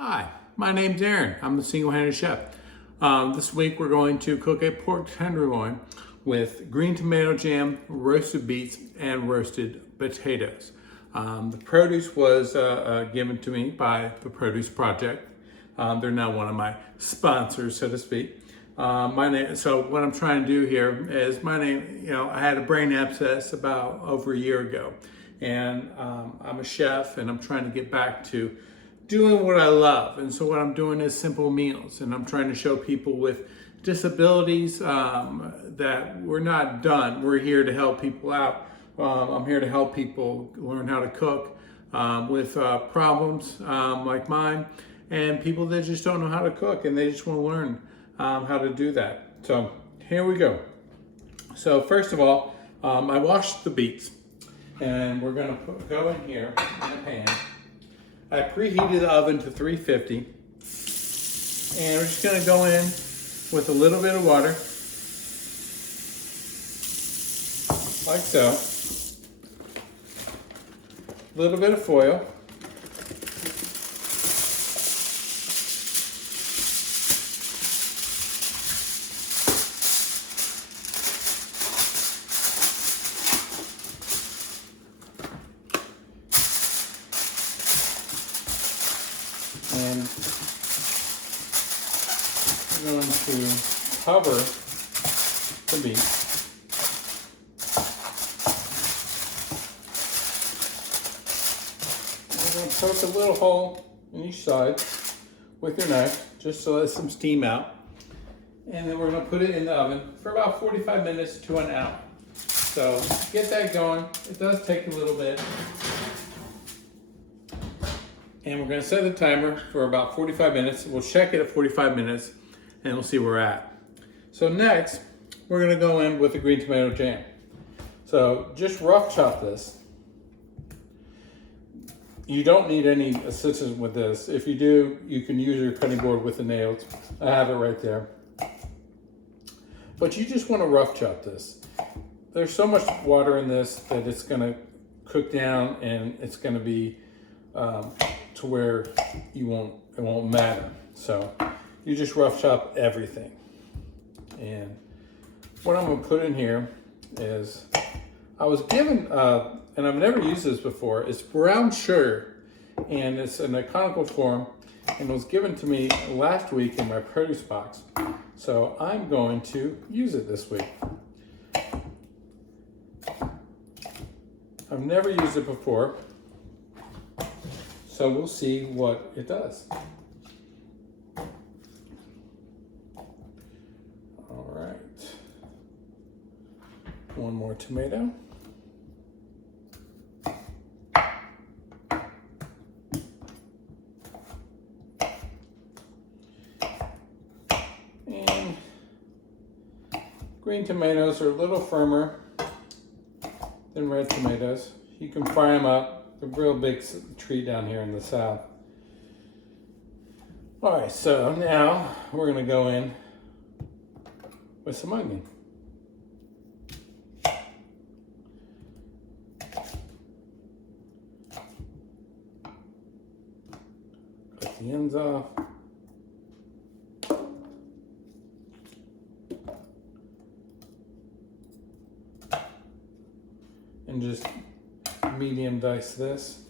Hi, my name's Aaron. I'm the single-handed chef. This week we're going to cook a pork tenderloin with green tomato jam, roasted beets, and roasted potatoes. The produce was given to me by the Produce Project. They're now one of my sponsors, so to speak. So what I'm trying to do here is I had a brain abscess about over a year ago, and I'm a chef, and I'm trying to get back to doing what I love. And so what I'm doing is simple meals, and I'm trying to show people with disabilities that we're not done. We're here to help people out. I'm here to help people learn how to cook with problems like mine, and people that just don't know how to cook and they just want to learn how to do that. So here we go. So first of all, I washed the beets, and we're going to go in here in a pan. I preheated the oven to 350, and we're just going to go in with a little bit of water, like so, a little bit of foil, and we're going to cover the beets. We're going to poke a little hole in each side with your knife just to let some steam out. And then we're going to put it in the oven for about 45 minutes to an hour. So get that going. It does take a little bit. And we're going to set the timer for about 45 minutes. We'll check it at 45 minutes and we'll see where we're at. So next, we're going to go in with the green tomato jam. So just rough chop this. You don't need any assistance with this. If you do, you can use your cutting board with the nails. I have it right there. But you just want to rough chop this. There's so much water in this that it's going to cook down, and it's going to be to where it won't matter. So you just rough chop everything. And what I'm going to put in here is, I was given, and I've never used this before, it's brown sugar, and it's in a conical form, and it was given to me last week in my produce box. So I'm going to use it this week. I've never used it before, so we'll see what it does. All right. One more tomato. And green tomatoes are a little firmer than red tomatoes. You can fry them up. A real big treat down here in the South. All right, so now we're gonna go in with some onion. Cut the ends off. And just medium dice this.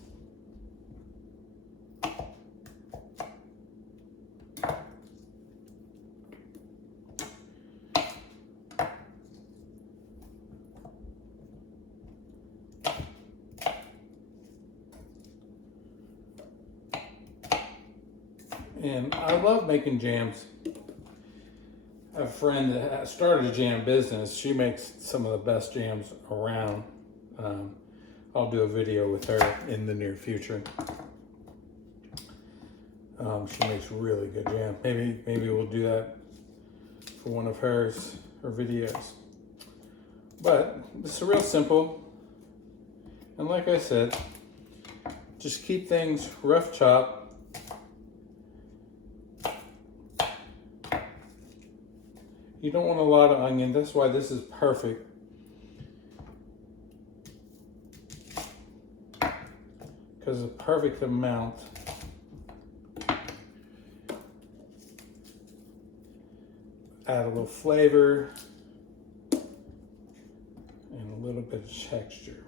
And I love making jams. I have a friend that started a jam business. She makes some of the best jams around. I'll do a video with her in the near future. She makes really good jam. Maybe we'll do that for one of her videos. But this is real simple. And like I said, just keep things rough chop. You don't want a lot of onion. That's why this is perfect. Because the perfect amount. add a little flavor and a little bit of texture.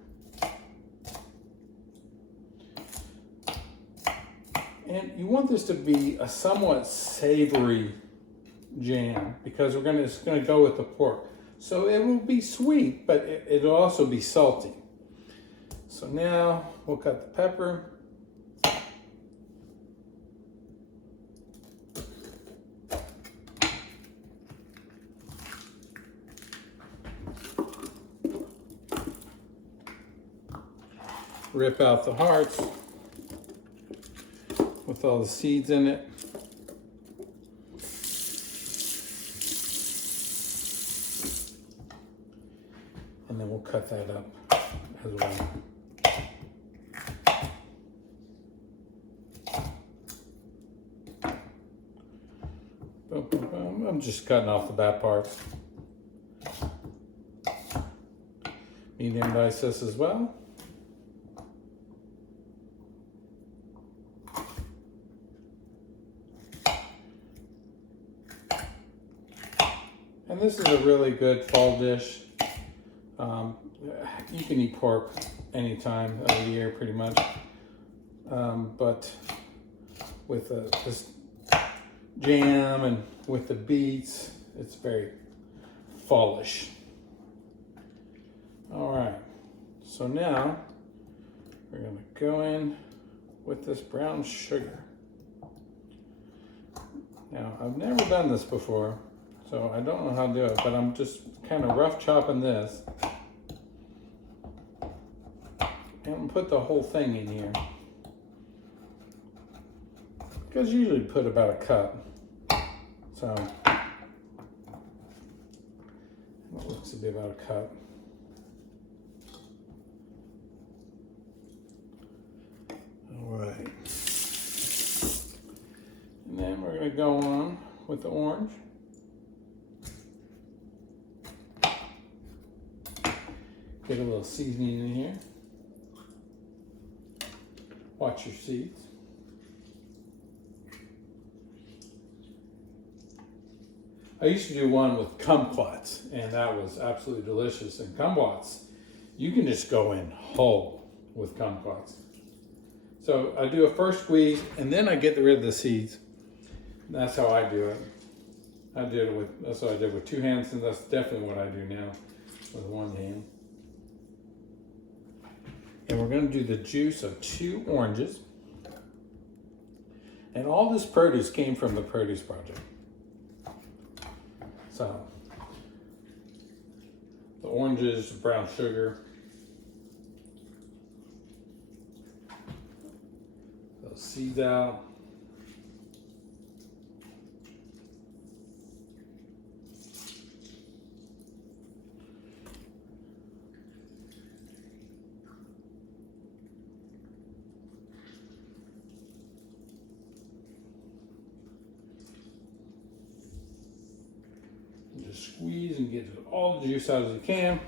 And you want this to be a somewhat savory jam because it's going to go with the pork. So it will be sweet, but it'll also be salty. So now we'll cut the pepper. Rip out the hearts with all the seeds in it. And then we'll cut that up as well. Boom, boom, boom. I'm just cutting off the bad parts. Medium dice this as well. And this is a really good fall dish. You can eat pork anytime of the year, pretty much. But with this jam and with the beets, it's very fallish. All right, so now we're gonna go in with this brown sugar. Now, I've never done this before, so I don't know how to do it, but I'm just kind of rough chopping this. And put the whole thing in here. Because you usually put about a cup. So, it looks to be about a cup. All right. And then we're going to go on with the orange. Get a little seasoning in here. Watch your seeds. I used to do one with kumquats, and that was absolutely delicious. And kumquats, you can just go in whole with kumquats. So I do a first squeeze, and then I get rid of the seeds. That's how I do it. That's what I did with 2 hands, and that's definitely what I do now with 1 hand. And we're going to do the juice of 2 oranges. And all this produce came from the Produce Project. So, the oranges, brown sugar, those seeds out. Just squeeze and get all the juice out as you can.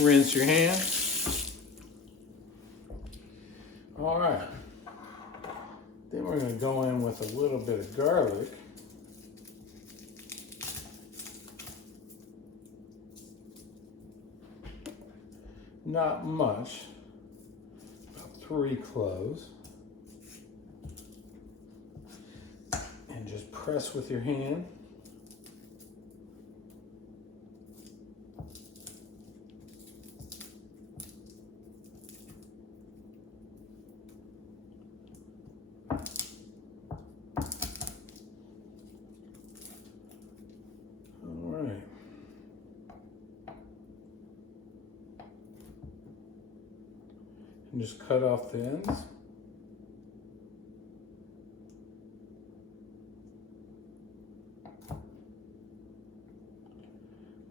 Rinse your hands. All right. Then we're going to go in with a little bit of garlic. Not much. About 3 cloves. And just press with your hand. And just cut off the ends.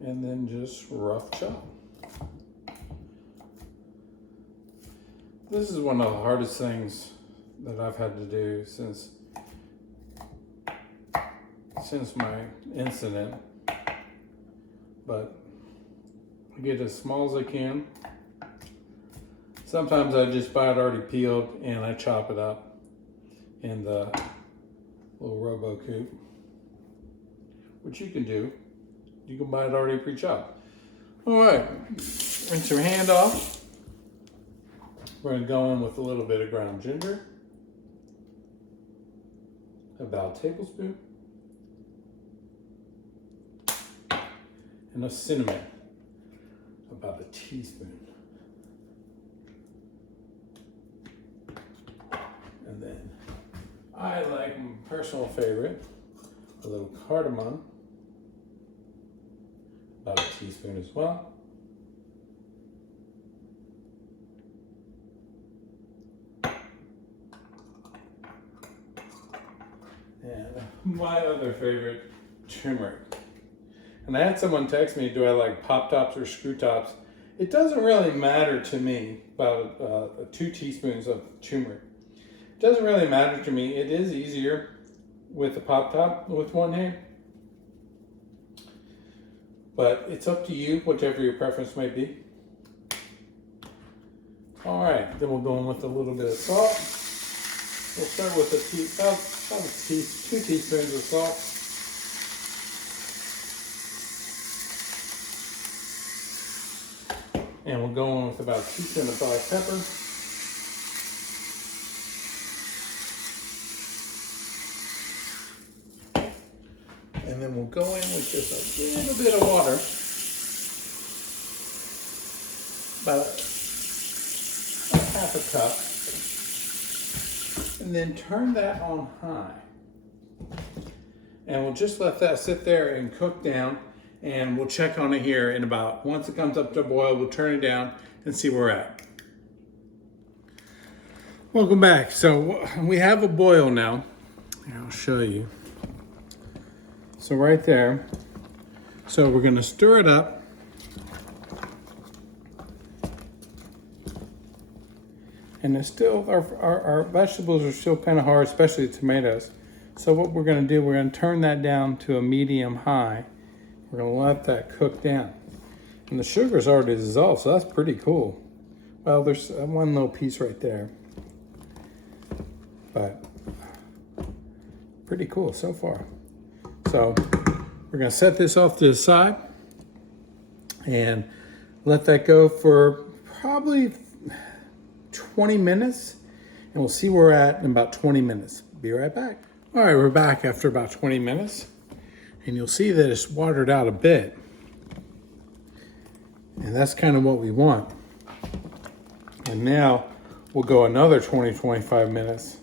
And then just rough chop. This is one of the hardest things that I've had to do since my incident. But I get as small as I can. Sometimes I just buy it already peeled and I chop it up in the little robo coupe, which you can do. You can buy it already pre-chopped. All right, rinse your hand off. We're gonna go in with a little bit of ground ginger, about a tablespoon, and a cinnamon, about a teaspoon. And then I like my personal favorite, a little cardamom, about a teaspoon as well. And my other favorite, turmeric. And I had someone text me, do I like pop tops or screw tops? It doesn't really matter to me, about 2 teaspoons of turmeric. It doesn't really matter to me. It is easier with the pop top with one hand. But it's up to you, whichever your preference may be. All right, then we'll go in with a little bit of salt. We'll start with about 2 teaspoons of salt. And we'll go in with about 2 teaspoons of black pepper. And then we'll go in with just a little bit of water, about a half a cup, and then turn that on high. And we'll just let that sit there and cook down, and we'll check on it here in about, once it comes up to a boil, we'll turn it down and see where we're at. Welcome back. So we have a boil now. Here, I'll show you. So right there, so we're gonna stir it up. And it's still, our vegetables are still kind of hard, especially the tomatoes. So what we're gonna do, we're gonna turn that down to a medium high. We're gonna let that cook down. And the sugar's already dissolved, so that's pretty cool. Well, there's one little piece right there. But pretty cool so far. So we're gonna set this off to the side and let that go for probably 20 minutes, and we'll see where we're at in about 20 minutes. Be right back. All right, we're back after about 20 minutes, and you'll see that it's watered out a bit. And that's kind of what we want. And now we'll go another 20-25 minutes,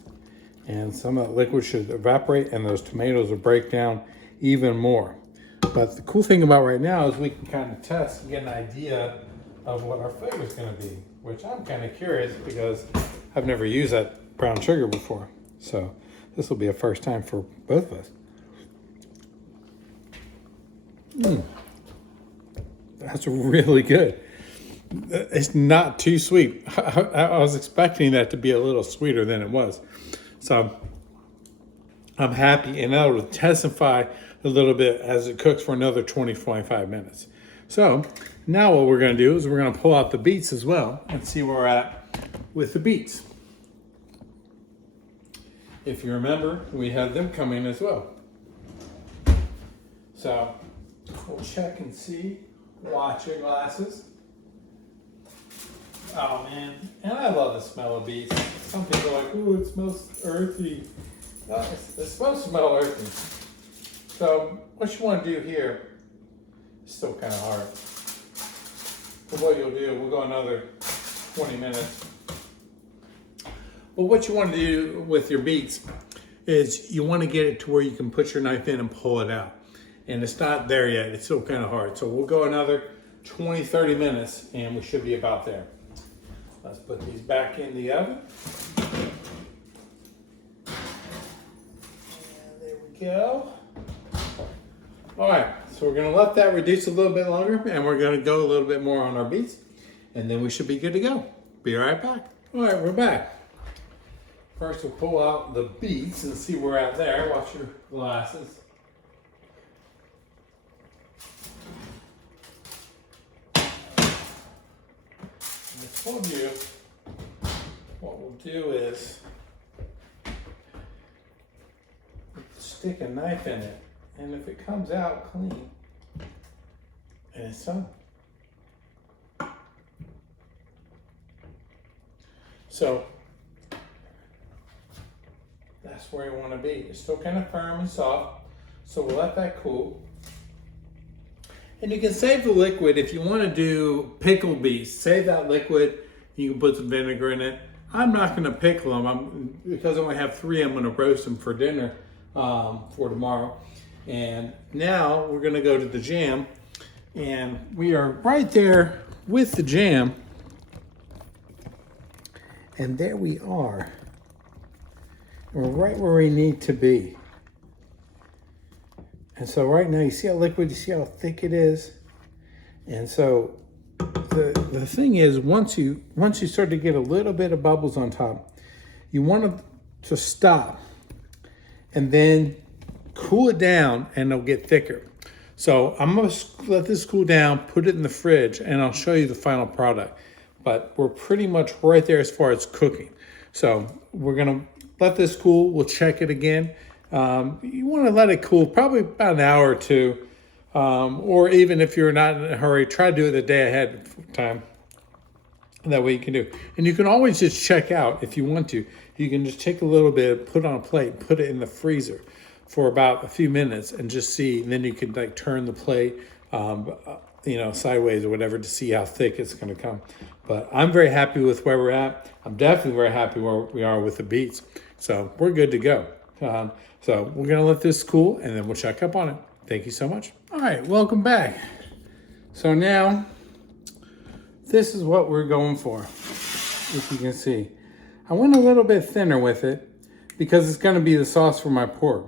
and some of that liquid should evaporate and those tomatoes will break down even more. But the cool thing about right now is we can kind of test and get an idea of what our flavor is going to be, which I'm kind of curious because I've never used that brown sugar before. So this will be a first time for both of us. That's really good. It's not too sweet. I was expecting that to be a little sweeter than it was. So I'm happy, and that'll intensify a little bit as it cooks for another 20-25 minutes. So now what we're gonna do is we're gonna pull out the beets as well and see where we're at with the beets. If you remember, we had them coming as well. So we'll check and see. Watch your glasses. Oh man, and I love the smell of beets. Some people are like, ooh, it smells earthy. Well, it's supposed to smell earthy. So what you want to do here is still kind of hard. But what you'll do, we'll go another 20 minutes. Well, what you want to do with your beets is you want to get it to where you can put your knife in and pull it out. And it's not there yet, it's still kind of hard. So we'll go another 20-30 minutes and we should be about there. Let's put these back in the oven. And there we go. All right, so we're gonna let that reduce a little bit longer, and we're gonna go a little bit more on our beets, and then we should be good to go. Be right back. All right, we're back. First, we'll pull out the beets and see where we're at there. Watch your glasses. I told you what we'll do is stick a knife in it And if it comes out clean, and it's done. So that's where you want to be. It's still kind of firm and soft, so we'll let that cool. And you can save the liquid if you want to do pickled beets. Save that liquid. You can put some vinegar in it. I'm not going to pickle them because I only have 3. I'm going to roast them for dinner for tomorrow. And now we're going to go to the jam, and we are right there with the jam. And there we are. We're right where we need to be. And so right now, you see how liquid, you see how thick it is? And so the thing is, once you start to get a little bit of bubbles on top, you want to stop and then cool it down, and it'll get thicker. So I'm gonna let this cool down, put it in the fridge, and I'll show you the final product. But we're pretty much right there as far as cooking. So we're gonna let this cool. We'll check it again. You want to let it cool probably about an hour or 2, or even if you're not in a hurry, try to do it the day ahead of time. That way you can do. And you can always just check out if you want to. You can just take a little bit, put it on a plate, put it in the freezer for about a few minutes, and just see. And then you can like turn the plate, sideways or whatever to see how thick it's going to come. But I'm very happy with where we're at. I'm definitely very happy where we are with the beets. So we're good to go. So we're going to let this cool, and then we'll check up on it. Thank you so much. All right, welcome back. So now, this is what we're going for, if you can see. I went a little bit thinner with it because it's going to be the sauce for my pork.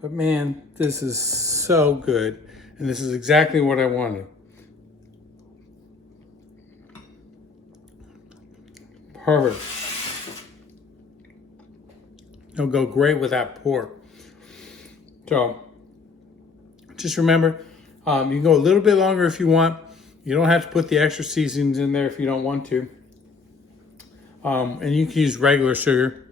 But man, this is so good, and this is exactly what I wanted. Perfect. It'll go great with that pork. So just remember, you can go a little bit longer if you want. You don't have to put the extra seasonings in there if you don't want to. And you can use regular sugar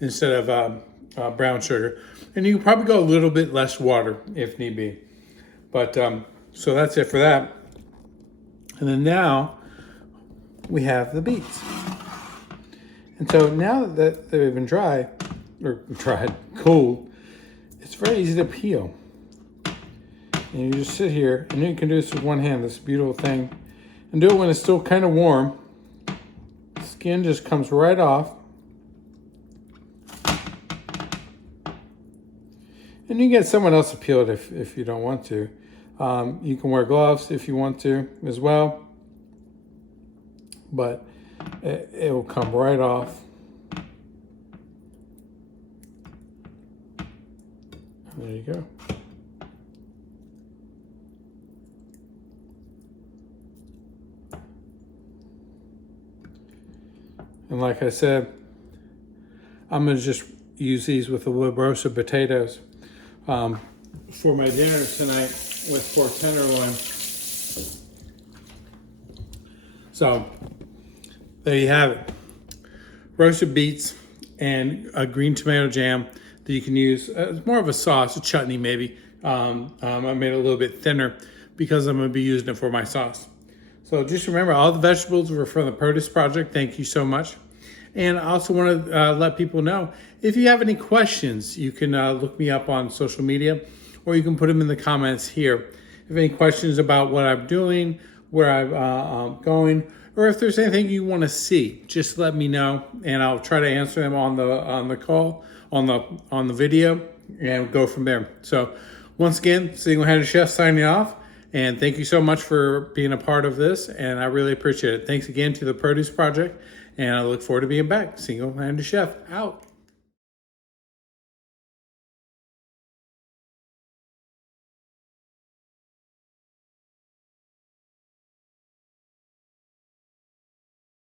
instead of brown sugar. And you can probably go a little bit less water if need be. But so that's it for that. And then now we have the beets. And so now that they've been cooled, it's very easy to peel. And you just sit here, and you can do this with one hand, this beautiful thing. And do it when it's still kind of warm. The skin just comes right off. And you can get someone else to peel it if you don't want to. You can wear gloves if you want to as well. But it will come right off. There you go. And like I said, I'm going to just use these with the roasted potatoes for my dinner tonight with pork tenderloin. So there you have it. Roasted beets and a green tomato jam that you can use. It's more of a sauce, a chutney maybe. I made it a little bit thinner because I'm going to be using it for my sauce. So just remember, all the vegetables were from the Produce Project. Thank you so much. And I also want to let people know, if you have any questions, you can look me up on social media, or you can put them in the comments here. If you have any questions about what I'm doing, where I'm going, or if there's anything you want to see, just let me know, and I'll try to answer them on the call, on the video, and go from there. So once again, Single-Handed Chef signing off. And thank you so much for being a part of this, and I really appreciate it. Thanks again to the Produce Project, and I look forward to being back. Single-Handed Chef, out.